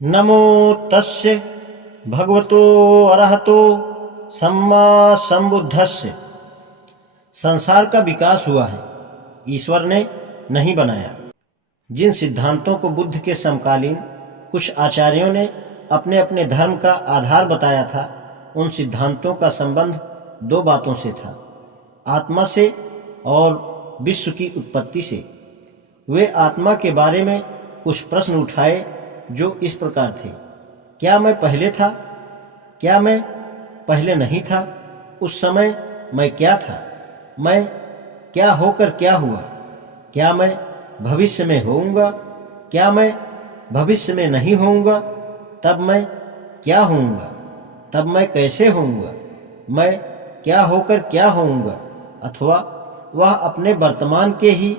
नमो तस्य भगवतो अरहतो सम्मा संबुद्धस्य। संसार का विकास हुआ है, ईश्वर ने नहीं बनाया। जिन सिद्धांतों को बुद्ध के समकालीन कुछ आचार्यों ने अपने अपने धर्म का आधार बताया था, उन सिद्धांतों का संबंध दो बातों से था, आत्मा से और विश्व की उत्पत्ति से। वे आत्मा के बारे में कुछ प्रश्न उठाए जो इस प्रकार थे: क्या मैं पहले था? क्या मैं पहले नहीं था? उस समय मैं क्या था? मैं क्या होकर क्या हुआ? क्या मैं भविष्य में होऊंगा? क्या मैं भविष्य में नहीं होऊंगा? तब मैं क्या होऊंगा? तब मैं कैसे होऊंगा? मैं क्या होकर क्या होऊंगा? अथवा वह अपने वर्तमान के ही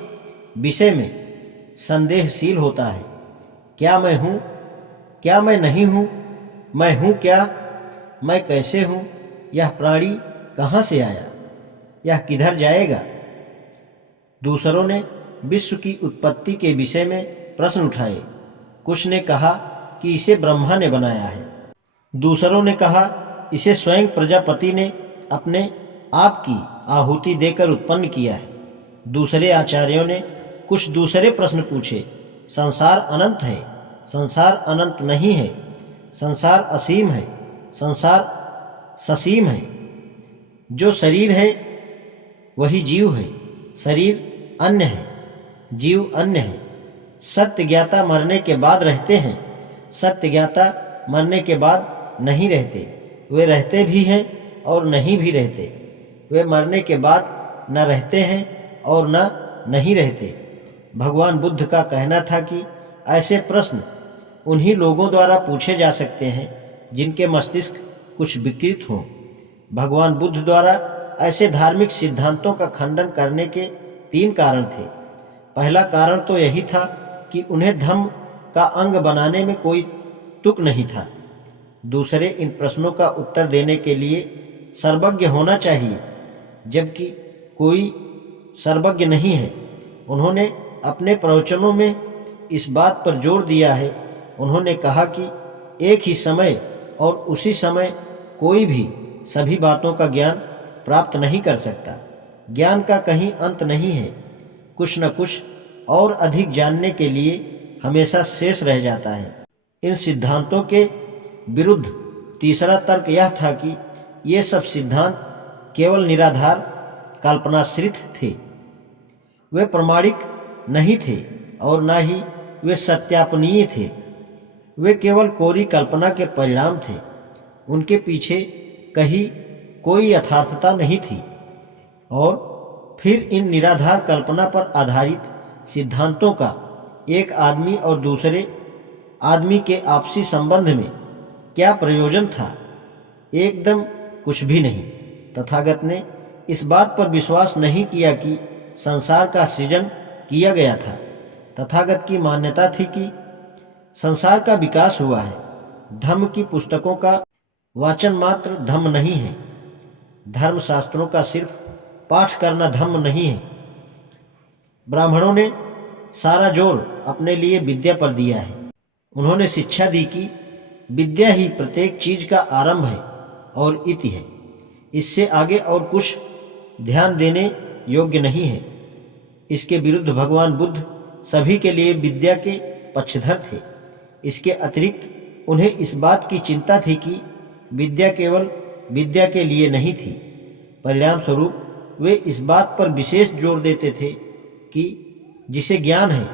विषय में संदेहशील होता है। क्या मैं हूँ? क्या मैं नहीं हूँ? मैं हूँ क्या? मैं कैसे हूँ? यह प्राणी कहाँ से आया? यह किधर जाएगा? दूसरों ने विश्व की उत्पत्ति के विषय में प्रश्न उठाए। कुछ ने कहा कि इसे ब्रह्मा ने बनाया है। दूसरों ने कहा इसे स्वयं प्रजापति ने अपने आप की आहुति देकर उत्पन्न किया है। दूसरे आचार्यों ने कुछ दूसरे प्रश्न पूछे। संसार अनंत है, संसार अनंत नहीं है, संसार असीम है, संसार ससीम है। जो शरीर है वही जीव है, शरीर अन्य है, जीव अन्य है। सत्य ज्ञाता मरने के बाद रहते हैं, सत्य ज्ञाता मरने के बाद नहीं रहते। वे रहते भी हैं और नहीं भी रहते। वे मरने के बाद न रहते हैं और न नहीं रहते। भगवान बुद्ध का कहना था कि ऐसे प्रश्न उन्हीं लोगों द्वारा पूछे जा सकते हैं जिनके मस्तिष्क कुछ विकृत हों। भगवान बुद्ध द्वारा ऐसे धार्मिक सिद्धांतों का खंडन करने के तीन कारण थे। पहला कारण तो यही था कि उन्हें धर्म का अंग बनाने में कोई तुक नहीं था। दूसरे, इन प्रश्नों का उत्तर देने के लिए सर्वज्ञ होना चाहिए, जबकि कोई सर्वज्ञ नहीं है। उन्होंने अपने प्रवचनों में इस बात पर जोर दिया है। उन्होंने कहा कि एक ही समय और उसी समय कोई भी सभी बातों का ज्ञान प्राप्त नहीं कर सकता। ज्ञान का कहीं अंत नहीं है। कुछ न कुछ और अधिक जानने के लिए हमेशा शेष रह जाता है। इन सिद्धांतों के विरुद्ध तीसरा तर्क यह था कि ये सब सिद्धांत केवल निराधार कल्पनाश्रित थे। वे प्रमाणिक नहीं थे और न ही वे सत्यापनीय थे। वे केवल कोरी कल्पना के परिणाम थे। उनके पीछे कहीं कोई यथार्थता नहीं थी। और फिर इन निराधार कल्पना पर आधारित सिद्धांतों का एक आदमी और दूसरे आदमी के आपसी संबंध में क्या प्रयोजन था? एकदम कुछ भी नहीं। तथागत ने इस बात पर विश्वास नहीं किया कि संसार का सृजन किया गया था। तथागत की मान्यता थी कि संसार का विकास हुआ है। धर्म की पुस्तकों का वाचन मात्र धर्म नहीं है। धर्म शास्त्रों का सिर्फ पाठ करना धर्म नहीं है। ब्राह्मणों ने सारा जोर अपने लिए विद्या पर दिया है। उन्होंने शिक्षा दी कि विद्या ही प्रत्येक चीज का आरंभ है और इति है। इससे आगे और कुछ ध्यान देने योग्य नहीं है। इसके विरुद्ध भगवान बुद्ध सभी के लिए विद्या के पक्षधर थे। इसके अतिरिक्त उन्हें इस बात की चिंता थी कि विद्या केवल विद्या के लिए नहीं थी। परिणाम स्वरूप वे इस बात पर विशेष जोर देते थे कि जिसे ज्ञान है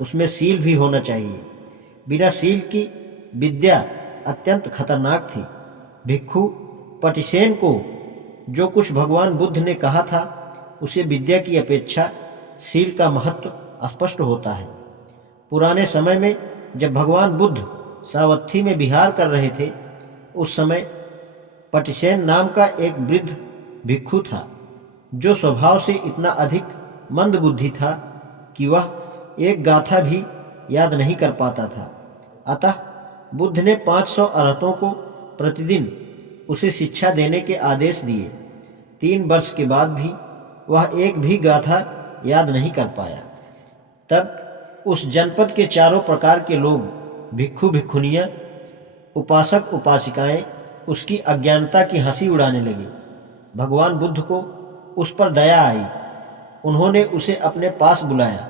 उसमें शील भी होना चाहिए। बिना शील की विद्या अत्यंत खतरनाक थी। भिक्षु पटिसेन को जो कुछ भगवान बुद्ध ने कहा था उसे विद्या की अपेक्षा शील का महत्व स्पष्ट होता है। पुराने समय में जब भगवान बुद्ध सावत्थी में विहार कर रहे थे, उस समय पटिसेन नाम का एक वृद्ध भिक्षु था जो स्वभाव से इतना अधिक मंदबुद्धि था कि वह एक गाथा भी याद नहीं कर पाता था। अतः बुद्ध ने 500 अरहतों को प्रतिदिन उसे शिक्षा देने के आदेश दिए। 3 वर्ष के बाद भी वह एक भी गाथा याद नहीं कर पाया। तब उस जनपद के चारों प्रकार के लोग भिक्षु भिक्षुनियाँ, उपासक उपासिकाएं उसकी अज्ञानता की हंसी उड़ाने लगे। भगवान बुद्ध को उस पर दया आई। उन्होंने उसे अपने पास बुलाया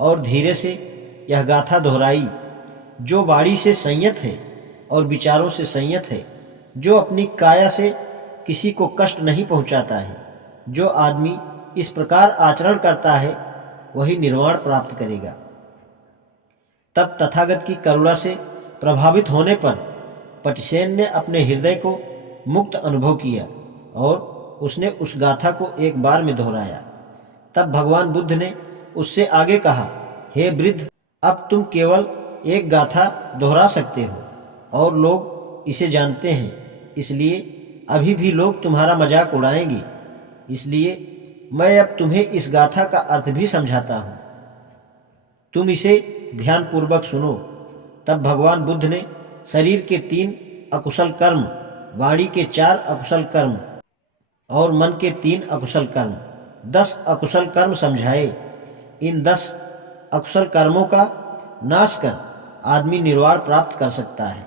और धीरे से यह गाथा दोहराई, जो वाणी से संयत है और विचारों से संयत है, जो अपनी काया से किसी को कष्ट नहीं पहुंचाता है, जो आदमी इस प्रकार आचरण करता है, वही निर्वाण प्राप्त करेगा। तब तथागत की करुणा से प्रभावित होने पर पटिसेन ने अपने हृदय को मुक्त अनुभव किया और उसने उस गाथा को एक बार में दोहराया। तब भगवान बुद्ध ने उससे आगे कहा, हे वृद्ध, अब तुम केवल एक गाथा दोहरा सकते हो और लोग इसे जानते हैं, इसलिए अभी भी लोग तुम्हारा मजाक उड़ाएंगे। इसलिए मैं अब तुम्हें इस गाथा का अर्थ भी समझाता हूँ, तुम इसे ध्यानपूर्वक सुनो। तब भगवान बुद्ध ने शरीर के 3 अकुशल कर्म, वाणी के 4 अकुशल कर्म और मन के 3 अकुशल कर्म, 10 अकुशल कर्म समझाए। इन 10 अकुशल कर्मों का नाश कर आदमी निर्वाण प्राप्त कर सकता है।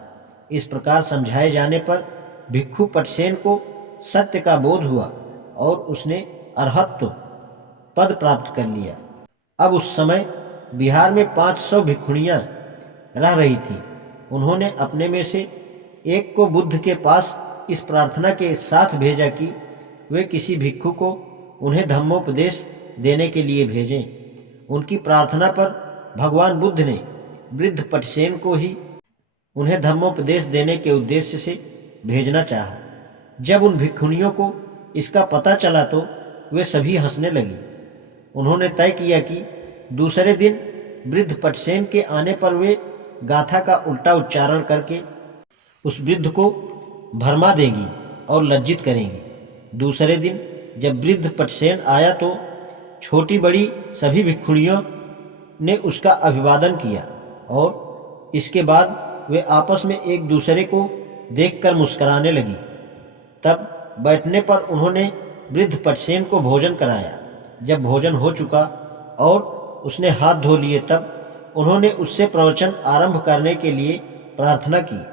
इस प्रकार समझाए जाने पर भिक्षु पटसेन को सत्य का बोध हुआ और उसने अरहत्व पद प्राप्त कर लिया। अब उस समय बिहार में 500 भिक्षुणियाँ रह रही थीं। उन्होंने अपने में से एक को बुद्ध के पास इस प्रार्थना के साथ भेजा कि वे किसी भिक्षु को उन्हें धम्मोपदेश देने के लिए भेजें। उनकी प्रार्थना पर भगवान बुद्ध ने वृद्ध पटसेन को ही उन्हें धम्मोपदेश देने के उद्देश्य से भेजना चाहा। जब उन भिक्षुणियों को इसका पता चला तो वे सभी हंसने लगी। उन्होंने तय किया कि दूसरे दिन वृद्ध पटसेन के आने पर वे गाथा का उल्टा उच्चारण करके उस वृद्ध को भरमा देंगी और लज्जित करेंगी। दूसरे दिन जब वृद्ध पटसेन आया तो छोटी बड़ी सभी भिक्षुणियों ने उसका अभिवादन किया और इसके बाद वे आपस में एक दूसरे को देखकर मुस्कुराने लगी। तब बैठने पर उन्होंने वृद्ध पटसेन को भोजन कराया। जब भोजन हो चुका और उसने हाथ धो लिए तब उन्होंने उससे प्रवचन आरंभ करने के लिए प्रार्थना की।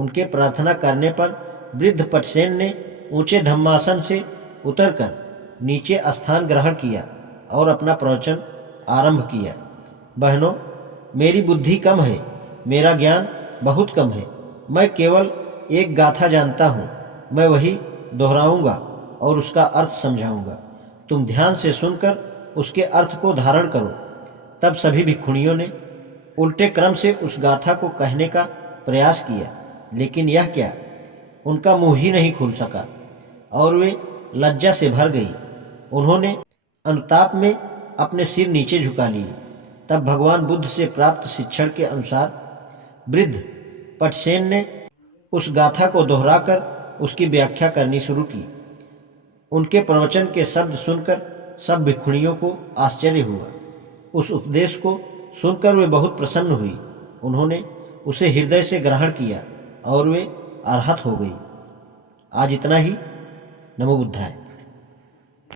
उनके प्रार्थना करने पर वृद्ध पटसेन ने ऊंचे धम्मासन से उतरकर नीचे स्थान ग्रहण किया और अपना प्रवचन आरंभ किया। बहनों, मेरी बुद्धि कम है, मेरा ज्ञान बहुत कम है। मैं केवल एक गाथा जानता हूँ, मैं वही दोहराऊंगा और उसका अर्थ समझाऊंगा। तुम ध्यान से सुनकर उसके अर्थ को धारण करो। तब सभी भिक्षुणियों ने उल्टे क्रम से उस गाथा को कहने का प्रयास किया, लेकिन यह क्या, उनका मुंह ही नहीं खुल सका और वे लज्जा से भर गई। उन्होंने अनुताप में अपने सिर नीचे झुका लिए। तब भगवान बुद्ध से प्राप्त शिक्षण के अनुसार वृद्ध पटसेन ने उस गाथा को दोहराकर उसकी व्याख्या करनी शुरू की। उनके प्रवचन के शब्द सुनकर सब भिक्षुणियों को आश्चर्य हुआ। उस उपदेश को सुनकर वे बहुत प्रसन्न हुई। उन्होंने उसे हृदय से ग्रहण किया और वे अरहत हो गई। आज इतना ही। नमो बुद्धाय।